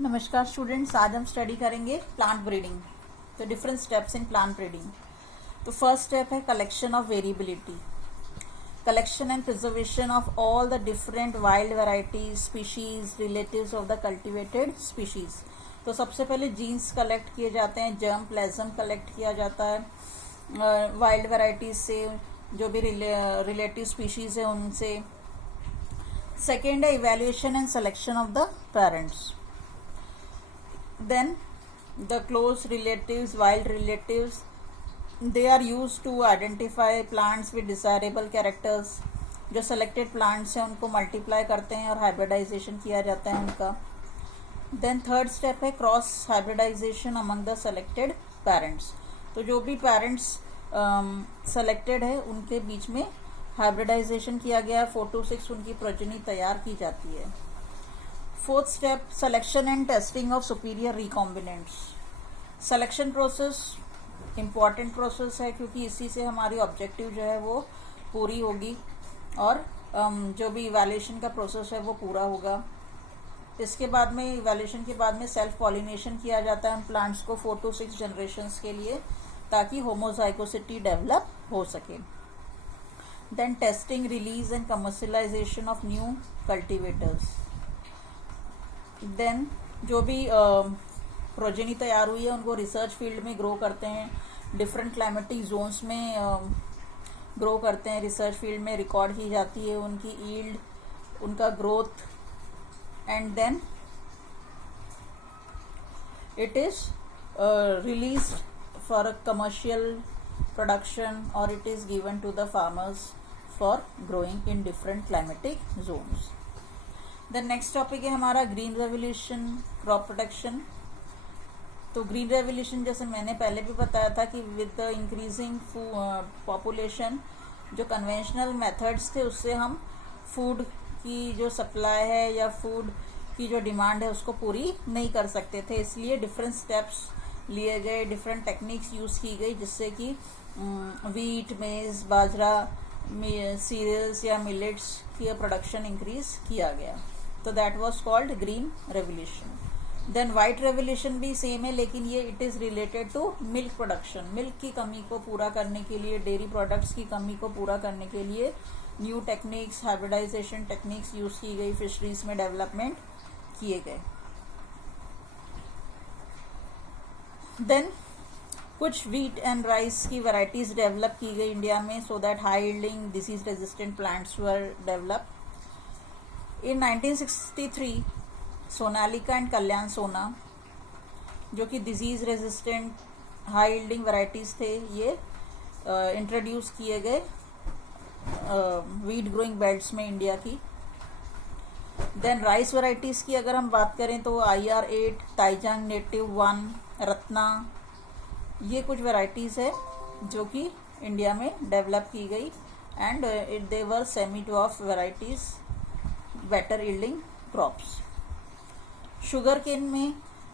नमस्कार स्टूडेंट्स, आज हम स्टडी करेंगे प्लांट ब्रीडिंग। तो different steps in plant breeding. तो फर्स्ट स्टेप है collection of variability, collection and preservation of all the different wild varieties, species, relatives of the cultivated species. तो सबसे पहले जीन्स कलेक्ट किए जाते हैं, जर्म प्लेजम कलेक्ट किया जाता है वाइल्ड वैरायटीज से, जो भी रिलेटिव स्पीशीज है उनसे। सेकेंड है evaluation and selection of the parents. Then the close relatives, wild relatives, they are used to identify plants with desirable characters. जो selected plants हैं उनको multiply करते हैं और hybridization किया जाता है उनका। Then third step है cross hybridization among the selected parents। तो जो भी parents selected है उनके बीच में hybridization किया गया है, 4 to 6 उनकी प्रजनी तैयार की जाती है। Fourth step selection and testing of superior recombinants. Selection process important process है क्योंकि इसी से हमारी ऑब्जेक्टिव जो है वो पूरी होगी और जो भी इवैल्यूएशन का प्रोसेस है वो पूरा होगा। इसके बाद में इवैल्यूएशन के बाद में सेल्फ पॉलिनेशन किया जाता है प्लांट्स को 4 to 6 जनरेशन्स के लिए, ताकि होमोजाइगोसिटी डेवलप हो सके। Then testing, release and commercialisation of new cultivators. Then जो भी प्रोजेनी तैयार हुई है उनको रिसर्च फील्ड में ग्रो करते हैं, डिफरेंट क्लाइमेटिक जोन्स में ग्रो करते हैं, रिसर्च फील्ड में रिकॉर्ड की जाती है उनकी ईल्ड, उनका growth, and then it is release for commercial production और it is given to the farmers for growing in different climatic zones. The next topic है हमारा ग्रीन रेवोल्यूशन, क्रॉप प्रोटेक्शन। तो ग्रीन रेवोल्यूशन जैसे मैंने पहले भी बताया था कि विद द इंक्रीजिंग पॉपुलेशन जो कन्वेंशनल मेथड्स थे उससे हम फूड की जो सप्लाई है या फूड की जो डिमांड है उसको पूरी नहीं कर सकते थे, इसलिए डिफरेंट स्टेप्स लिए गए, डिफरेंट टेक्निक्स यूज़ की गई जिससे कि वीट, मेज़, बाजरा, सीरियल्स या मिलेट्स की प्रोडक्शन इंक्रीज किया गया। तो that was called green revolution. Then white revolution भी सेम है, लेकिन ये it is related to milk production. Milk की कमी को पूरा करने के लिए, डेयरी प्रोडक्ट्स की कमी को पूरा करने के लिए new techniques, hybridization techniques use की गई, फिशरीज में डेवलपमेंट किए गए। देन कुछ वीट एंड राइस की वैरायटीज डेवलप की गई इंडिया में, so that high yielding disease resistant plants were develop. In 1963 Sonalika and Kalyan Sona, जो कि disease resistant high yielding varieties थे, ये इंट्रोड्यूस किए गए वीट ग्रोइंग बेल्ट्स में इंडिया की। देन राइस वैरायटीज की अगर हम बात करें तो IR8, ताइजांग नेटिव 1, रत्ना, ये कुछ वैरायटीज़ है जो कि इंडिया में डेवलप की गई and they were semi dwarf varieties, better yielding crops. Sugarcane में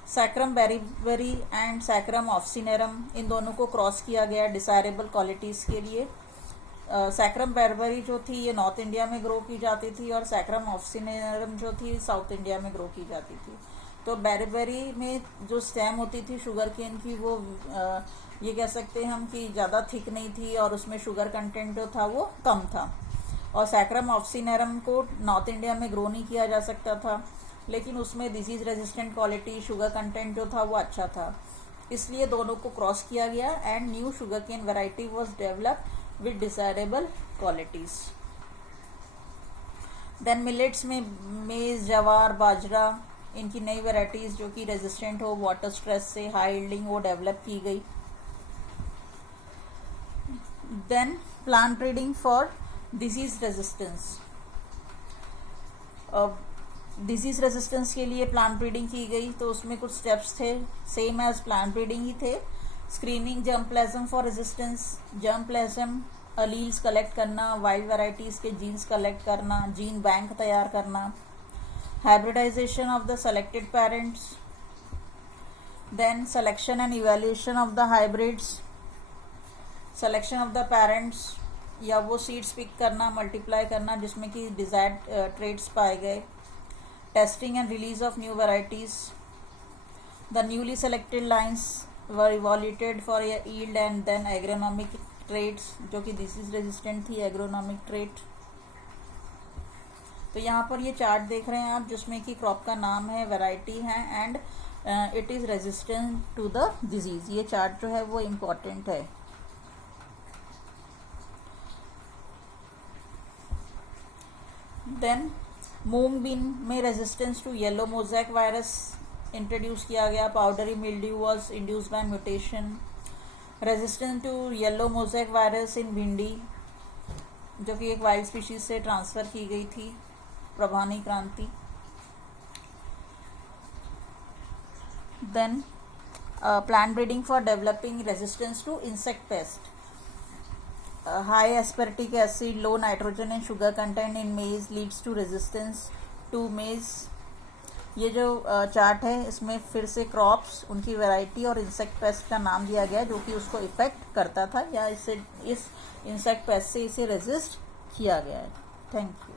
saccharum barberi and saccharum officinarum, इन दोनों को क्रॉस किया गया डिसायरेबल क्वालिटीज़ के लिए। सैक्रम बेरीबेरी जो थी ये नॉर्थ इंडिया में ग्रो की जाती थी और सैक्रम ऑफ्सिनेरम जो थी साउथ इंडिया में ग्रो की जाती थी। तो बेरीबेरी में जो स्टेम होती थी शुगर केन की, वो ये कह सकते हैं हम कि ज़्यादा थिक नहीं थी और उसमें शुगर कंटेंट जो था वो कम था। और सैक्रम ऑफ्सिनेरम को नॉर्थ इंडिया में ग्रो नहीं किया जा सकता था, लेकिन उसमें disease resistant quality, sugar content जो था वो अच्छा था, इसलिए दोनों को क्रॉस किया गया and new sugarcane variety was develop with desirable qualities. Then millets में मेज, जवार, बाजरा, इनकी नई वेराइटीज जो कि रेजिस्टेंट हो वाटर स्ट्रेस से, हाई यील्डिंग, वो डेवलप की गई। Then plant breeding for disease resistance. Disease resistance के लिए प्लांट ब्रीडिंग की गई, तो उसमें कुछ स्टेप्स थे, सेम एज प्लांट ब्रीडिंग ही थे। Screening germplasm for resistance, germplasm alleles collect करना, वाइल्ड वैरायटीज़ के जीन्स कलेक्ट करना, जीन बैंक तैयार करना, hybridization of the selected parents, then selection and evaluation of the hybrids, selection of the parents या वो seeds pick करना, multiply करना जिसमें कि डिजायर्ड ट्रेड्स पाए गए, testing and release of new varieties, the newly selected lines were evaluated for yield and then agronomic traits, जो कि डिसीज रेजिस्टेंट थी एग्रोनॉमिक ट्रेट। तो यहाँ पर ये चार्ट देख रहे हैं आप, जिसमें कि क्रॉप का नाम है, वैरायटी है and it is resistant to the disease. ये चार्ट जो है वो इम्पॉर्टेंट है। देन मूंग बीन में resistance to yellow mosaic virus introduce किया गया। Powdery mildew was induced by mutation. Resistance to yellow mosaic virus in bhindi, जो कि एक वाइल्ड स्पीशीज से ट्रांसफ़र की गई थी, Parbhani Kranti. Then plant breeding for developing resistance to insect pest. High aspartic acid, low nitrogen and sugar content in maize leads to resistance to मेज। ये जो चार्ट है इसमें फिर से क्रॉप्स, उनकी वैरायटी और इंसेक्ट पेस्ट का नाम दिया गया, जो कि उसको इफेक्ट करता था या इससे इस इंसेक्ट पेस्ट से इसे रेजिस्ट किया गया है। Thank you.